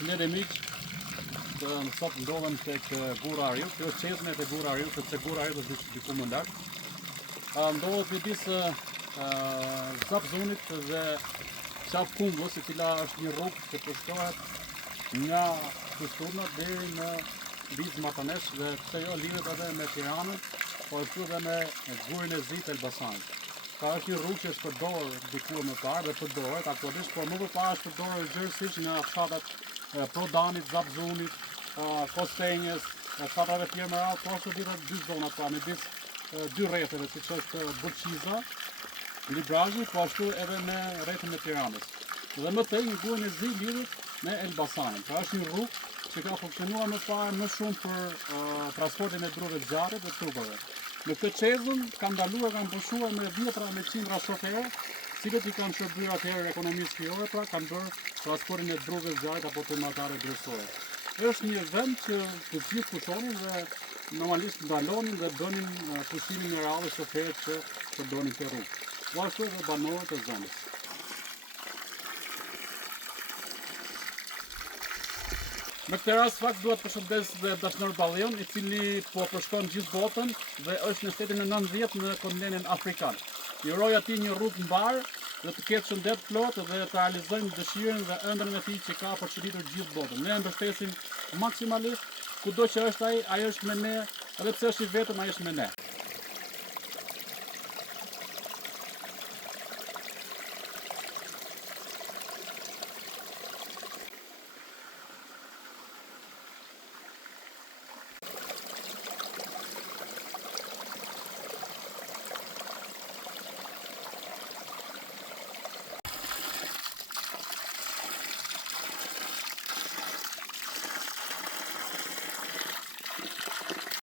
Përshëndetje miq, sot ndodhem tek Gura Ariu, kjo është qezme te Gura Ariu, sepse Gura Ariu është diku më lart. Ndodhet midis Zapzunit dhe Qaf Kungës, e cila është një rrugë që përshtohet nga Kusturna deri në Liz Matanesh dhe pse jo lidhet edhe me Tiranën, po ashtu edhe me Gurin e Zi të Elbasanit. Ka është një rrugë që është përdorur diku më parë dhe përdoret aktualisht, por më përpara është përdorur gjithsesi nga fshatat Prodanit, Zapzunit, Kostenjës, fshatrave të tjerë më radh, por ashtu lidhet dy zona pra midis dy rretheve, siç është Burqiza, Librazhi, po ashtu edhe me rrethin e Tiranës. Dhe më tej një Gurin e Zi lidhet me Elbasanin. Pra është një rrugë që ka funksionuar më parë më shumë për transportin e drurave të zjarrit dhe trupave. Në këtë qezën kanë ndaluar, kanë pushuar me dhjetra me qindra shoferë, cilët i kanë shërbyer atëherë ekonomisë fijore, pra kanë bërë transportin e drurave të zjarrit apo të marrëtarëve drejtësore. Është një vend që të gjithë pushonin dhe normalisht ndalonin dhe bënin pushimin e radhës shoferët që përdorin këtë rrugë. Po ashtu edhe banorët e zonës. Në këtë rast fakt duhet përshëndes dhe Dashnor Ballion, i cili po përshkon gjithë botën dhe është në shtetin e 90 në kontinentin afrikan. I uroj atij një rrugë mbar dhe të ketë shëndet plot dhe të realizojmë dëshirën dhe ëndrrën e tij që ka për të shëritur gjithë botën. Ne e mbështesim maksimalisht, kudo që është ai është me ne, edhe pse është i vetëm ai është me ne.